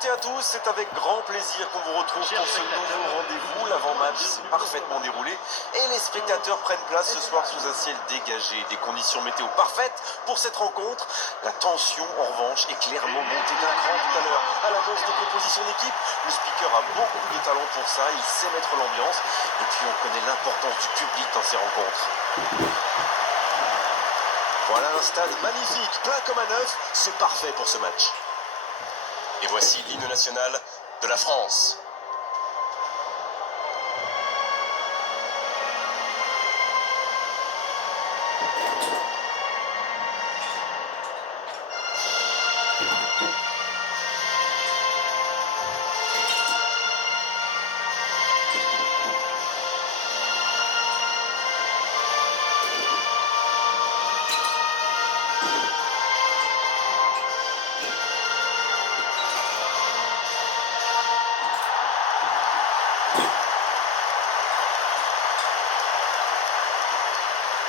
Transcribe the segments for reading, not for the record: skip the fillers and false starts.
toutes et à tous, c'est avec grand plaisir qu'on vous retrouve pour ce nouveau rendez-vous. L'avant-match s'est parfaitement déroulé et les spectateurs prennent place ce soir sous un ciel dégagé. Des conditions météo parfaites pour cette rencontre. La tension, en revanche, est clairement montée d'un cran tout à l'heure. À l'annonce de composition d'équipe, le speaker a beaucoup de talent pour ça, il sait mettre l'ambiance. Et puis on connaît l'importance du public dans ces rencontres. Voilà un stade magnifique, plein comme un œuf, c'est parfait pour ce match. Et voici l'hymne national de la France.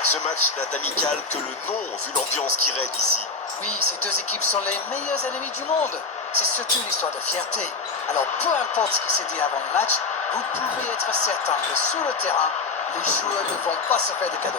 Ce match n'a d'amical que le nom, vu l'ambiance qui règne ici. Oui, ces deux équipes sont les meilleurs ennemis du monde. C'est surtout une histoire de fierté. Alors peu importe ce qui s'est dit avant le match, vous pouvez être certain que sur le terrain, les joueurs ne vont pas se faire de cadeaux.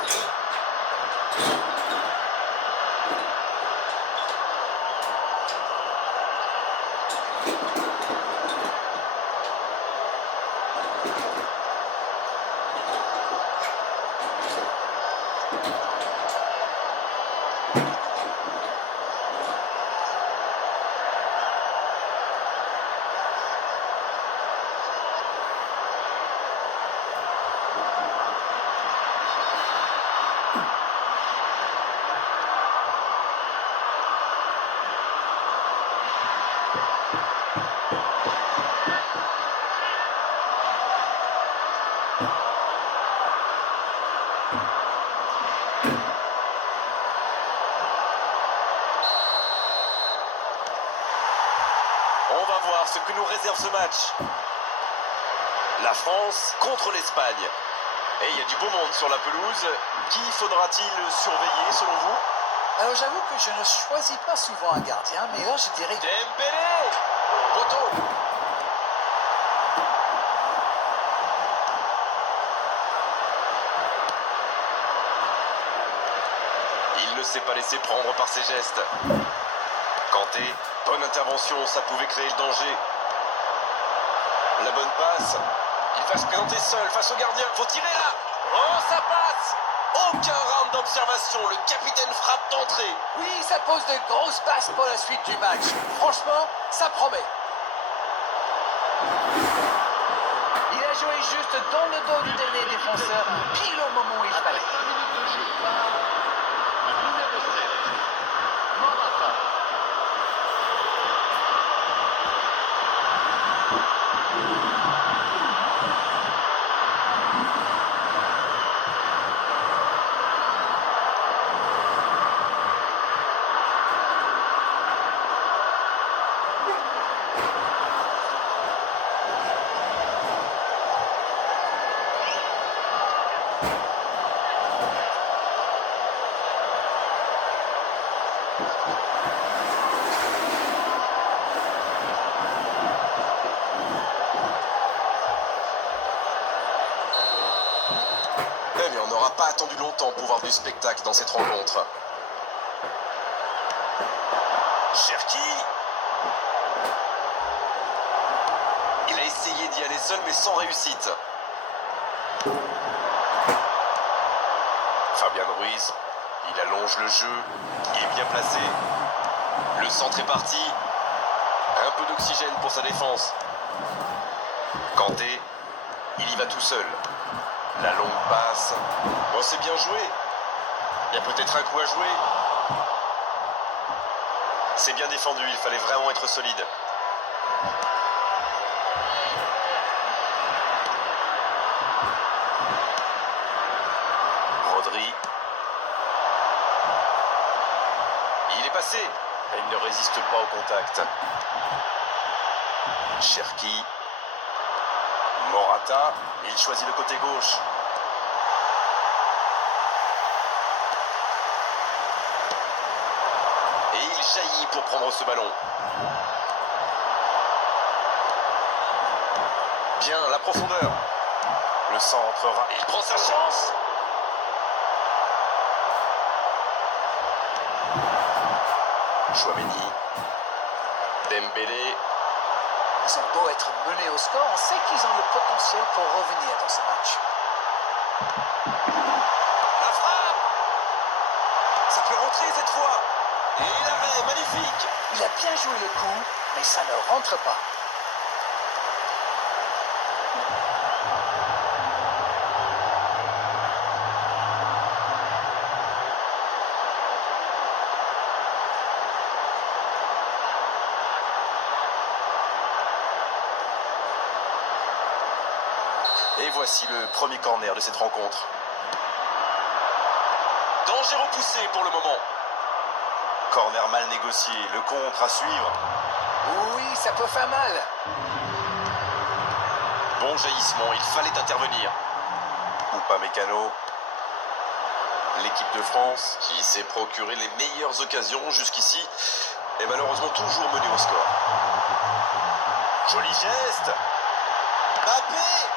On va voir ce que nous réserve ce match. La France contre l'Espagne. Et il y a du beau monde sur la pelouse. Qui faudra-t-il surveiller selon vous? Alors j'avoue que je ne choisis pas souvent un gardien, mais là je dirais... Dembélé! Poteau! Il ne s'est pas laissé prendre par ses gestes. Kanté, bonne intervention, ça pouvait créer le danger. La bonne passe. Il va se présenter seul face au gardien. Faut tirer là. Oh, ça passe. Aucun round d'observation. Le capitaine frappe d'entrée. Oui, ça pose de grosses bases pour la suite du match. Franchement, ça promet. Il a joué juste dans le dos du dernier défenseur, pile au moment où il fallait. Mais on n'aura pas attendu longtemps pour voir du spectacle dans cette rencontre. Cherki. Il a essayé d'y aller seul mais sans réussite. Fabian Ruiz, il allonge le jeu, il est bien placé. Le centre est parti. Un peu d'oxygène pour sa défense. Kanté, il y va tout seul. La longue passe. Bon, c'est bien joué. Il y a peut-être un coup à jouer. C'est bien défendu, il fallait vraiment être solide. Rodri. Il est passé. Il ne résiste pas au contact. Cherki. Morata. Il choisit le côté gauche. Et il jaillit pour prendre ce ballon. Bien, la profondeur. Le centre, il prend sa chance. Chouameni. Dembélé. Ils ont beau être menés au score, on sait qu'ils ont le potentiel pour revenir dans ce match. La frappe. Ça peut rentrer cette fois. Et l'arrêt, magnifique. Il a bien joué le coup, mais ça ne rentre pas. Et voici le premier corner de cette rencontre. Danger repoussé pour le moment. Corner mal négocié, le contre à suivre. Oui, ça peut faire mal. Bon jaillissement, il fallait intervenir. Ou pas Mécano. L'équipe de France qui s'est procuré les meilleures occasions jusqu'ici est malheureusement toujours menée au score. Joli geste. Mbappé.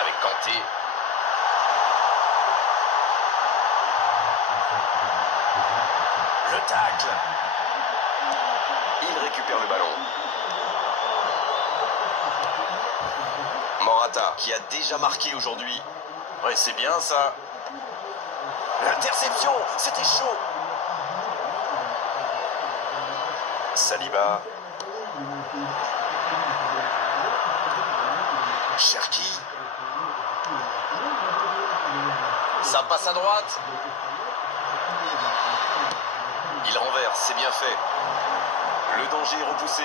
Avec Kanté. Le tacle. Il récupère le ballon. Morata, qui a déjà marqué aujourd'hui. Ouais, c'est bien ça. L'interception, c'était chaud. Saliba. Cherki. Ça passe à droite. Il renverse, c'est bien fait. Le danger est repoussé.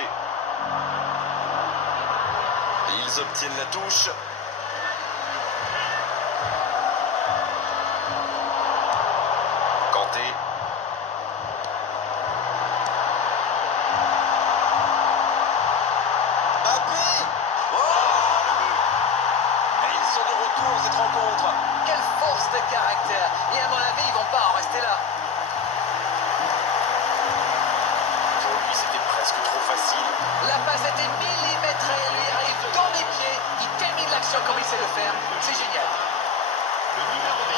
Ils obtiennent la touche. Kanté. Mbappé. Oh, le but. Et ils sont de retour cette rencontre. Quelle force de caractère. Et à mon avis, ils vont pas en rester là. Pour lui, c'était presque trop facile. La passe était millimétrée, elle lui arrive dans les pieds. Il termine l'action comme il sait le faire. C'est génial. Le numéro 10.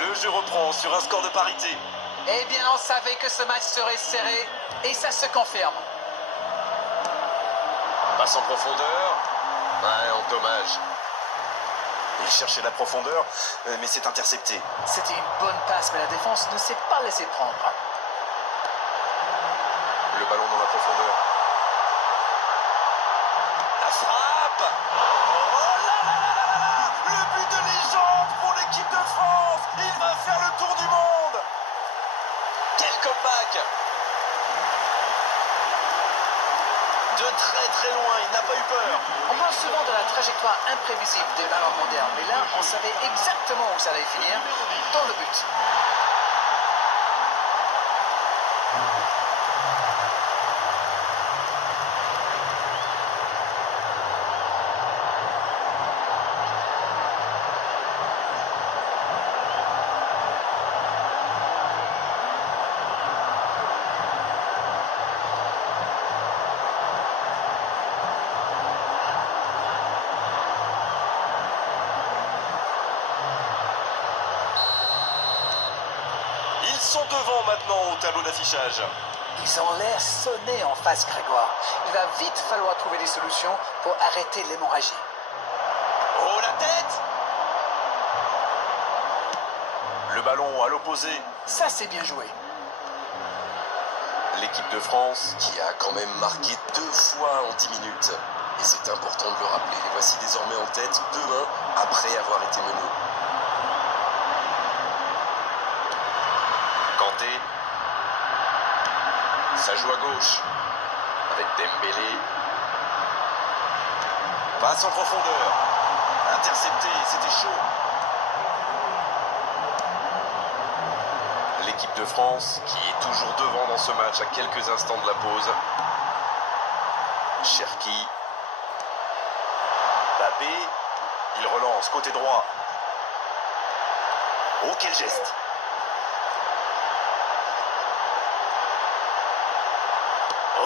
Le jeu reprend sur un score de parité. Eh bien, on savait que ce match serait serré. Et ça se confirme. Passe en profondeur. Ouais, en dommage. Il cherchait la profondeur, mais c'est intercepté. C'était une bonne passe, mais la défense ne s'est pas laissée prendre. Le ballon dans la profondeur. La frappe. Oh là là là là là. Le but de légende pour l'équipe de France. Il va faire le tour du monde. Quel comeback. De très très loin, il n'a pas eu peur. On parle souvent de la trajectoire imprévisible des ballons modernes, mais là, on savait exactement où ça allait finir, dans le but. sont devant maintenant au tableau d'affichage. Ils ont l'air sonnés en face, Grégoire. Il va vite falloir trouver des solutions pour arrêter l'hémorragie. Oh, la tête! Le ballon à l'opposé. Ça, c'est bien joué. L'équipe de France. Qui a quand même marqué 2 fois en 10 minutes. Et c'est important de le rappeler. Les voici désormais en tête 2-1 après avoir été menés. Kanté. Ça joue à gauche. Avec Dembélé. Passe en profondeur. Intercepté, c'était chaud. L'équipe de France qui est toujours devant dans ce match à quelques instants de la pause. Cherki. Mbappé. Il relance côté droit. Oh, quel geste!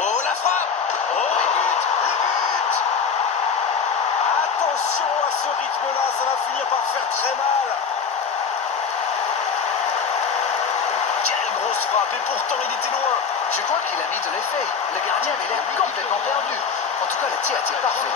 Oh, la frappe! Oh, le but! Le but! Attention à ce rythme-là, ça va finir par faire très mal. Quelle grosse frappe, et pourtant il était loin. Je crois qu'il a mis de l'effet. Le gardien avait l'air complètement perdu. En tout cas, le tir était parfait.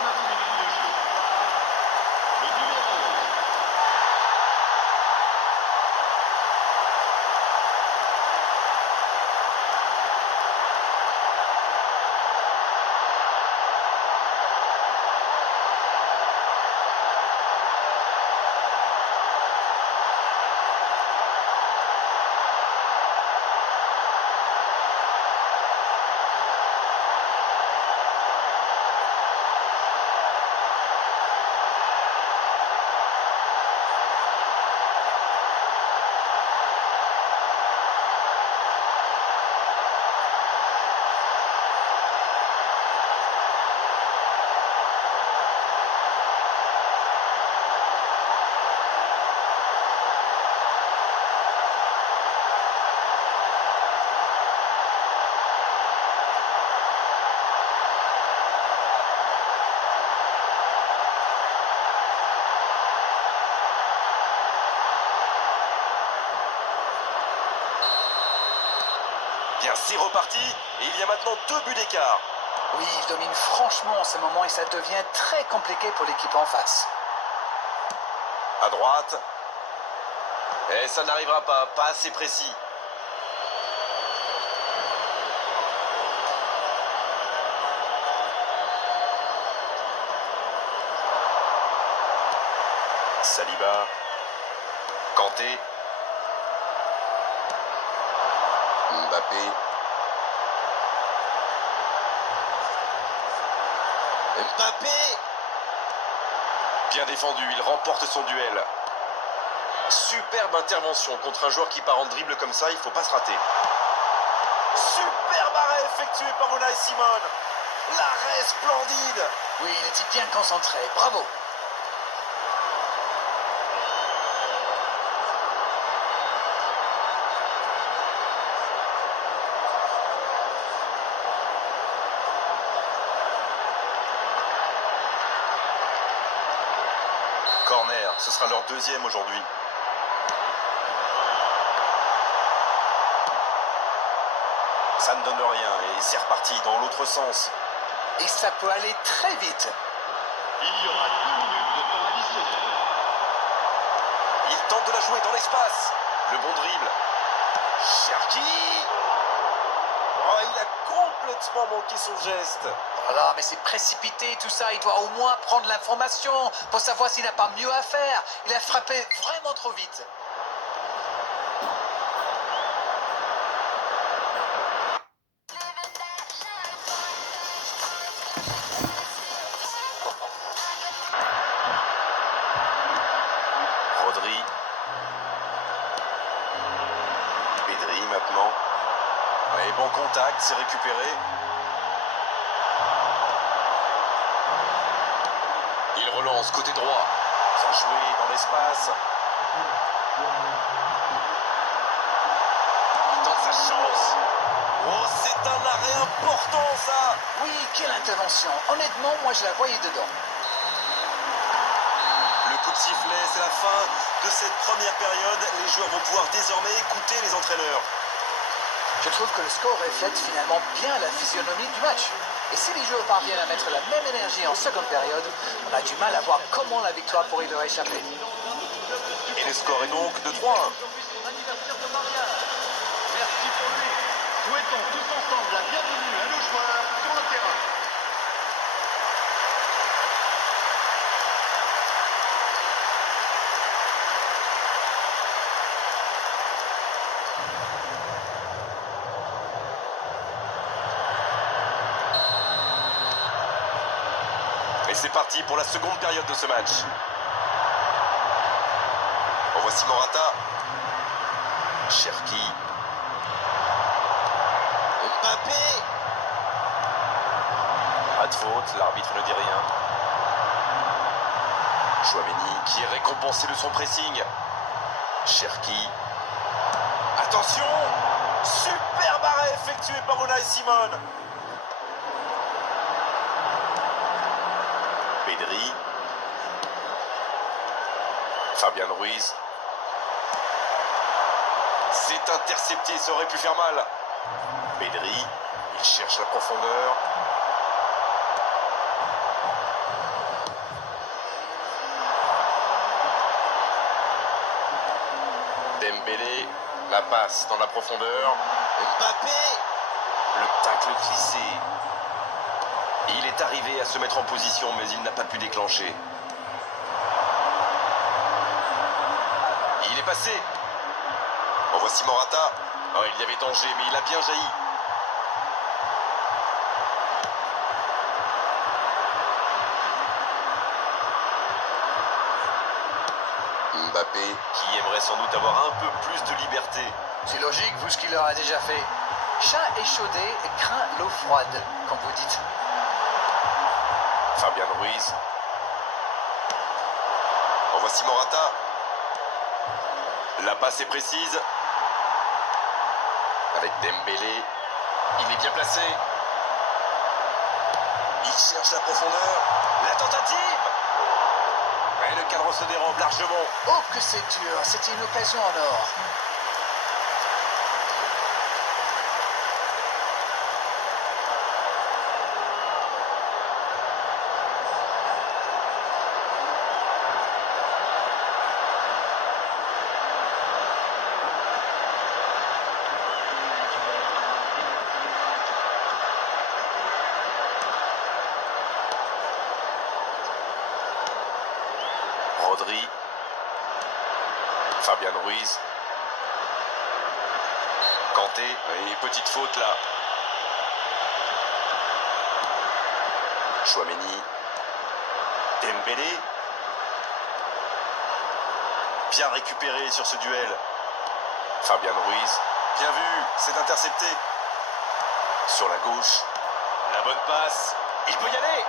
Bien, c'est reparti, et il y a maintenant 2 buts d'écart. Oui, il domine franchement en ce moment et ça devient très compliqué pour l'équipe en face. À droite. Et ça n'arrivera pas, pas assez précis. Saliba. Kanté. Mbappé. Mbappé! Bien défendu, il remporte son duel. Superbe intervention contre un joueur qui part en dribble comme ça, il ne faut pas se rater. Superbe arrêt effectué par Unai Simon. L'arrêt splendide. Oui, il était bien concentré. Bravo. Corner, ce sera leur 2e aujourd'hui. Ça ne donne rien et c'est reparti dans l'autre sens. Et ça peut aller très vite. Il y aura 2 minutes de temps additionnel. Il tente de la jouer dans l'espace. Le bon dribble. Cherki. Oh, il a complètement manqué son geste. Voilà, mais c'est précipité tout ça. Il doit au moins prendre l'information pour savoir s'il n'a pas mieux à faire. Il a frappé vraiment trop vite. Rodri. Pedri maintenant. Ouais, bon contact, c'est récupéré. Il relance côté droit. Ça joué dans l'espace. Il tente sa chance. Oh, c'est un arrêt important ça. Oui, quelle intervention. Honnêtement, moi je la voyais dedans. Le coup de sifflet, c'est la fin de cette première période. Les joueurs vont pouvoir désormais écouter les entraîneurs. Je trouve que le score reflète finalement bien la physionomie du match. Et si les joueurs parviennent à mettre la même énergie en seconde période, on a du mal à voir comment la victoire pourrait leur échapper. Et le score est donc de 3-1. Aujourd'hui, c'est son anniversaire de mariage. Merci pour lui. Souhaitons tous ensemble la bienvenue à nos joueurs sur le terrain. Et c'est parti pour la seconde période de ce match. En voici Morata. Cherki. Mbappé. Pas de faute, l'arbitre ne dit rien. Chouameni qui est récompensé de son pressing. Cherki. Attention. Superbe arrêt effectué par Unai Simon. Pedri. Fabian Ruiz. C'est intercepté, ça aurait pu faire mal. Pedri, il cherche la profondeur. Dembélé, la passe dans la profondeur. Mbappé, le tacle glissé. Il est arrivé à se mettre en position, mais il n'a pas pu déclencher. Il est passé. En voici Morata. Oh, il y avait danger, mais il a bien jailli. Mbappé, qui aimerait sans doute avoir un peu plus de liberté. C'est logique, vu ce qu'il leur a déjà fait. Chat échaudé et craint l'eau froide, comme vous dites. Fabian Ruiz. En voici Morata. La passe est précise. Avec Dembélé. Il est bien placé. Il cherche la profondeur. La tentative. Et le cadre se dérobe largement. Oh, que c'est dur, c'était une occasion en or. Rodri. Fabian Ruiz. Kanté. Et petite faute là. Chouameni. Dembélé. Bien récupéré sur ce duel. Fabian Ruiz. Bien vu, c'est intercepté. Sur la gauche. La bonne passe. Il peut y aller.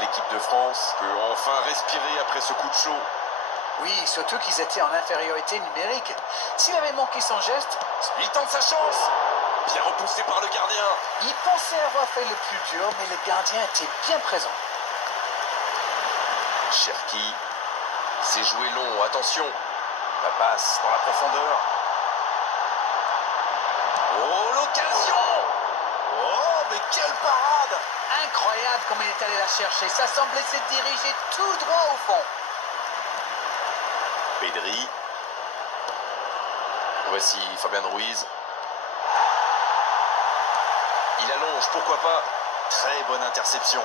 L'équipe de France peut enfin respirer après ce coup de chaud. Oui, surtout qu'ils étaient en infériorité numérique. S'il avait manqué son geste, Il tente sa chance. Bien repoussé par le gardien. il pensait avoir fait le plus dur, mais le gardien était bien présent. Cherki. C'est joué long, attention. La passe dans la profondeur. Oh, l'occasion. Oh, mais quelle parade. Incroyable comme il est allé la chercher. Ça semblait se diriger tout droit au fond. Pedri. Voici Fabian Ruiz. Il allonge, pourquoi pas. Très bonne interception.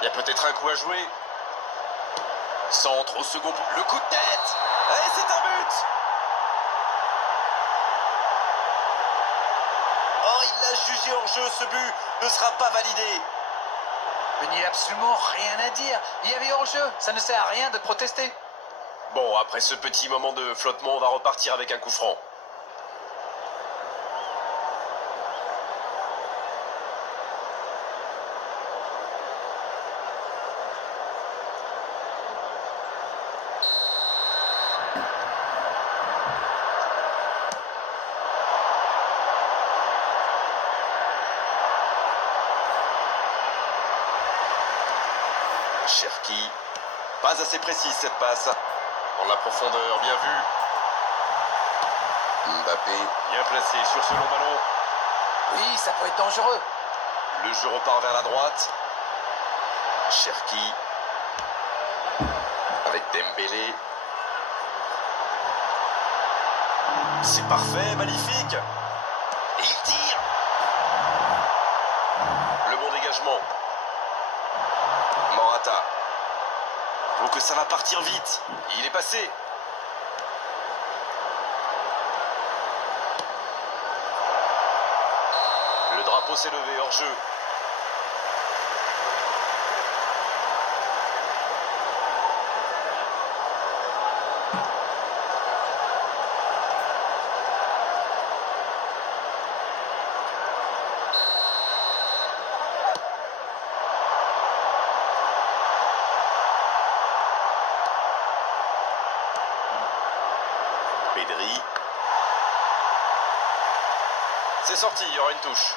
Il y a peut-être un coup à jouer. Centre au second. Le coup de tête. Et c'est un but. Oh, il l'a jugé hors jeu. Ce but ne sera pas validé. Il n'y a absolument rien à dire. Il y avait hors-jeu. Ça ne sert à rien de protester. Bon, après ce petit moment de flottement, on va repartir avec un coup franc. Cherki. Pas assez précise cette passe. Dans la profondeur, bien vu. Mbappé, Bien placé sur ce long ballon. Oui, ça peut être dangereux. Le jeu repart vers la droite. Cherki, avec Dembélé, C'est parfait, magnifique. Et il tire. Le bon dégagement. Morata, Oh que ça va partir vite. Il est passé. Le drapeau s'est levé hors jeu. Pedri. C'est sorti, il y aura une touche.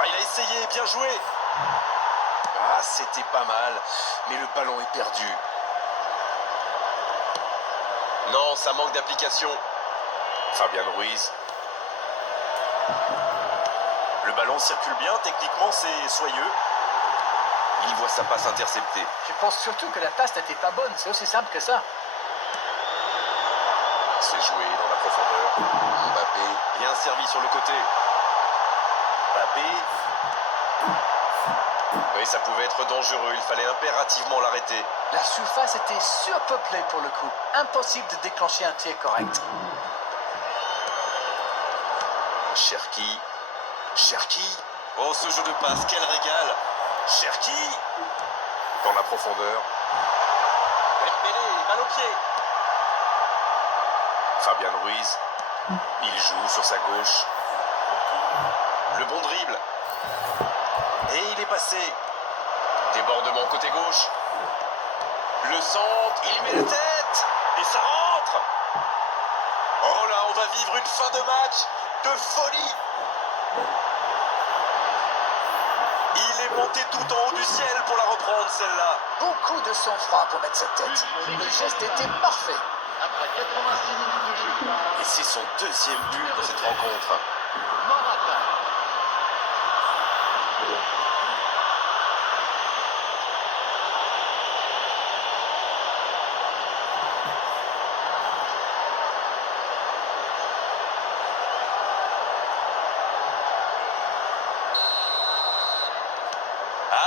Ah, il a essayé, bien joué. Ah, c'était pas mal, mais le ballon est perdu. Non, ça manque d'application. Fabien Ruiz. Le ballon circule bien, techniquement c'est soyeux. Il voit sa passe interceptée. Je pense surtout que la passe n'était pas bonne, c'est aussi simple que ça. C'est joué dans la profondeur. Mbappé, Bien servi sur le côté. Mbappé. Oui, ça pouvait être dangereux, il fallait impérativement l'arrêter. La surface était surpeuplée pour le coup. Impossible de déclencher un tir correct. Cherki, Cherki. Oh, ce jeu de passe, quel régal. Cherki. Dans la profondeur. Dembélé, balle au pied. Fabien Ruiz. Il joue sur sa gauche. Le bon dribble. Et il est passé. Débordement côté gauche. Le centre, il met la tête. Et ça rentre. Oh là, on va vivre une fin de match de folie. Il est monté tout en haut du ciel pour la reprendre, celle-là. Beaucoup de sang-froid pour mettre cette tête. Le geste était parfait. Après 86 minutes de jeu, Et c'est son deuxième but dans cette rencontre. Morata.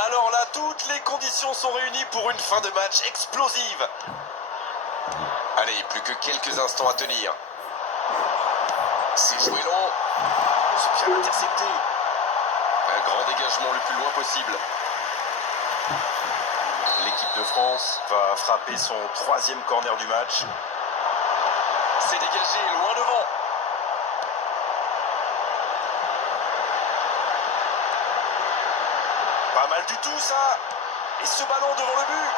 Alors là, toutes les conditions sont réunies pour une fin de match explosive. Allez, plus que quelques instants à tenir. C'est joué long. C'est bien intercepté. Un grand dégagement le plus loin possible. L'équipe de France va frapper son troisième corner du match. C'est dégagé, loin devant. Pas mal du tout ça. Et ce ballon devant le but.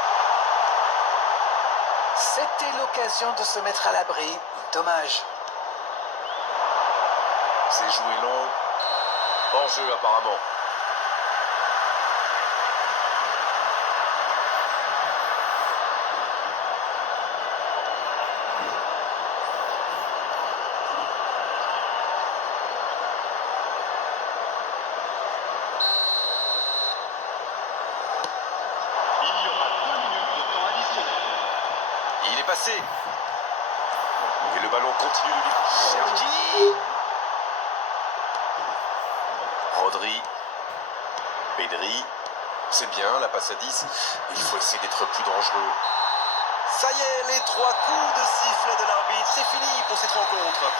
C'était l'occasion de se mettre à l'abri. Dommage. C'est joué long. Hors jeu apparemment. Il y aura 2 minutes de temps additionnel. Il est passé. Et le ballon continue de lui. Cherki. Rodri. Pedri. C'est bien la passe à 10. Il faut essayer d'être plus dangereux. Ça y est, les 3 coups de sifflet de l'arbitre. C'est fini pour cette rencontre.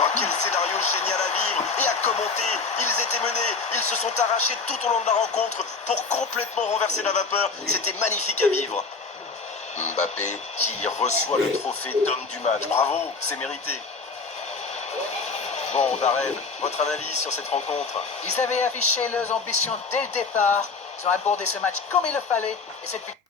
Oh, quel scénario génial à vivre et à commenter. Ils étaient menés, ils se sont arrachés tout au long de la rencontre pour complètement renverser la vapeur. C'était magnifique à vivre. Mbappé, Qui reçoit le trophée d'homme du match. Bravo, c'est mérité. Bon, Darren, votre analyse sur cette rencontre? Ils avaient affiché leurs ambitions dès le départ. Ils ont abordé ce match comme il le fallait. Et cette victoire